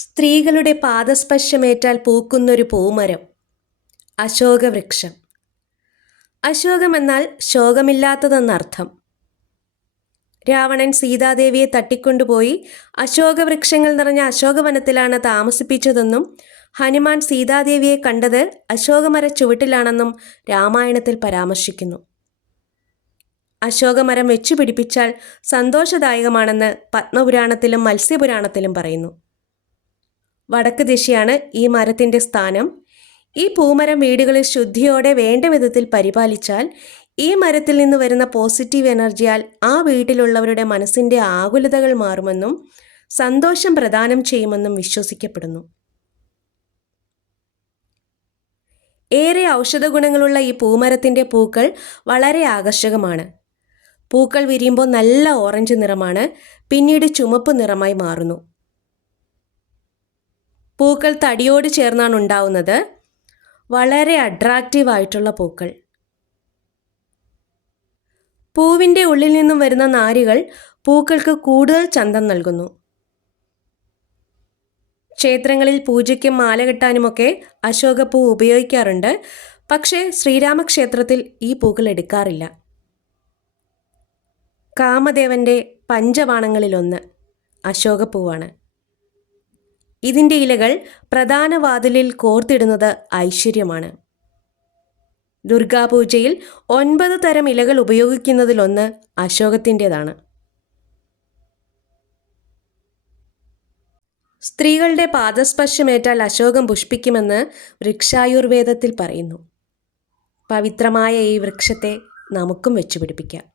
സ്ത്രീകളുടെ പാദസ്പർശമേറ്റാൽ പൂക്കുന്നൊരു പൂമരം, അശോകവൃക്ഷം. അശോകമെന്നാൽ ശോകമില്ലാത്തതെന്നർത്ഥം. രാവണൻ സീതാദേവിയെ തട്ടിക്കൊണ്ടുപോയി അശോകവൃക്ഷങ്ങൾ നിറഞ്ഞ അശോകവനത്തിലാണ് താമസിപ്പിച്ചതെന്നും ഹനുമാൻ സീതാദേവിയെ കണ്ടത് അശോകമര ചുവട്ടിലാണെന്നും രാമായണത്തിൽ പരാമർശിക്കുന്നു. അശോകമരം വെച്ചുപിടിപ്പിച്ചാൽ സന്തോഷദായകമാണെന്ന് പത്മപുരാണത്തിലും മത്സ്യപുരാണത്തിലും പറയുന്നു. വടക്ക് ദിശയാണ് ഈ മരത്തിൻ്റെ സ്ഥാനം. ഈ പൂമരം വീടുകളിൽ ശുദ്ധിയോടെ വേണ്ട വിധത്തിൽ പരിപാലിച്ചാൽ ഈ മരത്തിൽ നിന്ന് വരുന്ന പോസിറ്റീവ് എനർജിയാൽ ആ വീട്ടിലുള്ളവരുടെ മനസ്സിൻ്റെ ആകുലതകൾ മാറുമെന്നും സന്തോഷം പ്രദാനം ചെയ്യുമെന്നും വിശ്വസിക്കപ്പെടുന്നു. ഏറെ ഔഷധ ഗുണങ്ങളുള്ള ഈ പൂമരത്തിൻ്റെ പൂക്കൾ വളരെ ആകർഷകമാണ്. പൂക്കൾ വിരിയുമ്പോൾ നല്ല ഓറഞ്ച് നിറമാണ്, പിന്നീട് ചുമപ്പ് നിറമായി മാറുന്നു. പൂക്കൾ തടിയോട് ചേർന്നാണ് ഉണ്ടാവുന്നത്. വളരെ അട്രാക്റ്റീവ് ആയിട്ടുള്ള പൂക്കൾ. പൂവിൻ്റെ ഉള്ളിൽ നിന്നും വരുന്ന നാരുകൾ പൂക്കൾക്ക് കൂടുതൽ ചന്തം നൽകുന്നു. ക്ഷേത്രങ്ങളിൽ പൂജയ്ക്കും മാല കെട്ടാനുമൊക്കെ അശോകപ്പൂ ഉപയോഗിക്കാറുണ്ട്. പക്ഷേ ശ്രീരാമക്ഷേത്രത്തിൽ ഈ പൂക്കൾ എടുക്കാറില്ല. കാമദേവൻ്റെ പഞ്ചബാണങ്ങളിലൊന്ന് അശോകപ്പൂവാണ്. ഇതിൻ്റെ ഇലകൾ പ്രധാന വാതിലിൽ കോർത്തിടുന്നത് ഐശ്വര്യമാണ്. ദുർഗാപൂജയിൽ 9 തരം ഇലകൾ ഉപയോഗിക്കുന്നതിലൊന്ന് അശോകത്തിൻ്റെതാണ്. സ്ത്രീകളുടെ പാദസ്പർശമേറ്റാൽ അശോകം പുഷ്പിക്കുമെന്ന് വൃക്ഷായുർവേദത്തിൽ പറയുന്നു. പവിത്രമായ ഈ വൃക്ഷത്തെ നമുക്കും വെച്ചുപിടിപ്പിക്കാം.